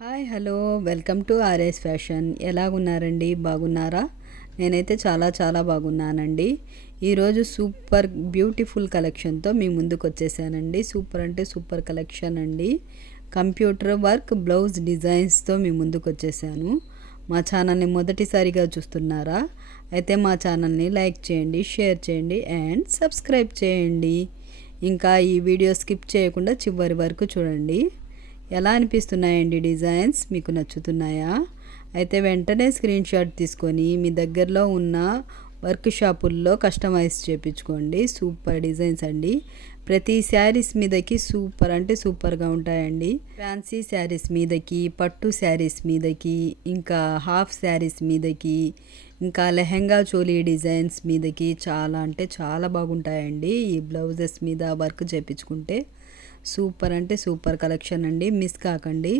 Hi hello welcome to RS fashion. ఎలాగున్నారండి? బాగున్నారా? నేనైతే చాలా బాగున్నానండి. ఈరోజు సూపర్ బ్యూటిఫుల్ కలెక్షన్తో మీ ముందుకు వచ్చేసానండి. సూపర్ అంటే సూపర్ కలెక్షన్ అండి. కంప్యూటర్ వర్క్ బ్లౌజ్ డిజైన్స్తో మీ ముందుకు వచ్చేసాను. మా ఛానల్ని మొదటిసారిగా చూస్తున్నారా? అయితే మా ఛానల్ని లైక్ చేయండి, షేర్ చేయండి అండ్ సబ్స్క్రైబ్ చేయండి. ఇంకా ఈ వీడియో స్కిప్ చేయకుండా చివరి వరకు చూడండి. ఎలా అనిపిస్తున్నాయండి డిజైన్స్? మీకు నచ్చుతున్నాయా? అయితే వెంటనే స్క్రీన్ షాట్ తీసుకొని మీ దగ్గరలో ఉన్న వర్క్ షాపుల్లో కస్టమైజ్ చేయించుకోండి. సూపర్ డిజైన్స్ అండి. ప్రతి శారీస్ మీదకి సూపర్ అంటే సూపర్గా ఉంటాయండి. ఫ్యాన్సీ శారీస్ మీదకి, పట్టు శారీస్ మీదకి, ఇంకా హాఫ్ శారీస్ మీదకి, ఇంకా లెహెంగా చోలీ డిజైన్స్ మీదకి చాలా అంటే చాలా బాగుంటాయండి. ఈ బ్లౌజెస్ మీద వర్క్ చేయించుకుంటే సూపర్ అంటే సూపర్ కలెక్షన్ అండి. మిస్ కాకండి,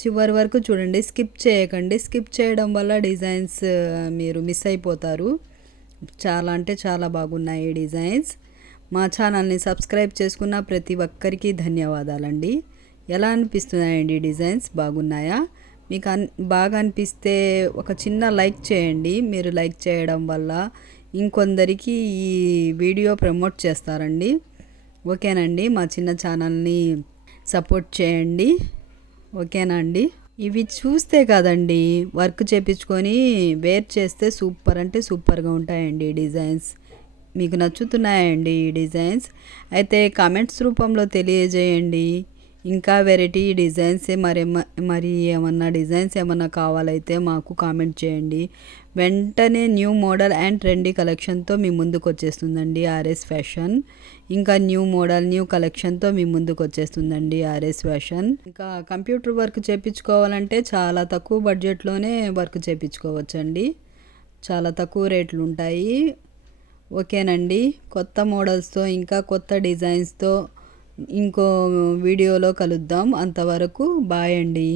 చివరి వరకు చూడండి, స్కిప్ చేయకండి. స్కిప్ చేయడం వల్ల డిజైన్స్ మీరు మిస్ అయిపోతారు. చాలా అంటే చాలా బాగున్నాయి ఈ డిజైన్స్. మా ఛానల్ని సబ్స్క్రైబ్ చేసుకున్న ప్రతి ఒక్కరికి ధన్యవాదాలండి. ఎలా అనిపిస్తున్నాయండి డిజైన్స్? బాగున్నాయా? మీకు బాగా అనిపిస్తే ఒక చిన్న లైక్ చేయండి. మీరు లైక్ చేయడం వల్ల ఇంకొందరికి ఈ వీడియో ప్రమోట్ చేస్తారండి. ఓకేనండి, మా చిన్న ఛానల్ని సపోర్ట్ చేయండి. ఓకేనా అండి? ఇవి చూస్తే కదండి వర్క్ చేపించుకొని వేర్ చేస్తే సూపర్ అంటే సూపర్గా ఉంటాయండి ఈ డిజైన్స్. మీకు నచ్చుతున్నాయండి ఈ డిజైన్స్? అయితే కామెంట్స్ రూపంలో తెలియజేయండి. ఇంకా వెరైటీ డిజైన్స్ మరి ఏమన్నా డిజైన్స్ ఏమన్నా కావాలైతే మాకు కామెంట్ చేయండి. వెంటనే న్యూ మోడల్ అండ్ ట్రెండీ కలెక్షన్తో మీ ముందుకు వచ్చేస్తుందండి ఆర్ఎస్ ఫ్యాషన్. ఇంకా న్యూ మోడల్ న్యూ కలెక్షన్తో మీ ముందుకు వచ్చేస్తుందండి ఆర్ఎస్ ఫ్యాషన్. ఇంకా కంప్యూటర్ వర్క్ చేయించుకోవాలంటే చాలా తక్కువ బడ్జెట్లోనే వర్క్ చేయించుకోవచ్చండి. చాలా తక్కువ రేట్లు ఉంటాయి. ఓకేనండి, కొత్త మోడల్స్తో ఇంకా కొత్త డిజైన్స్తో ఇంకో వీడియోలో కలుద్దాం. అంతవరకు బాయ్ అండి.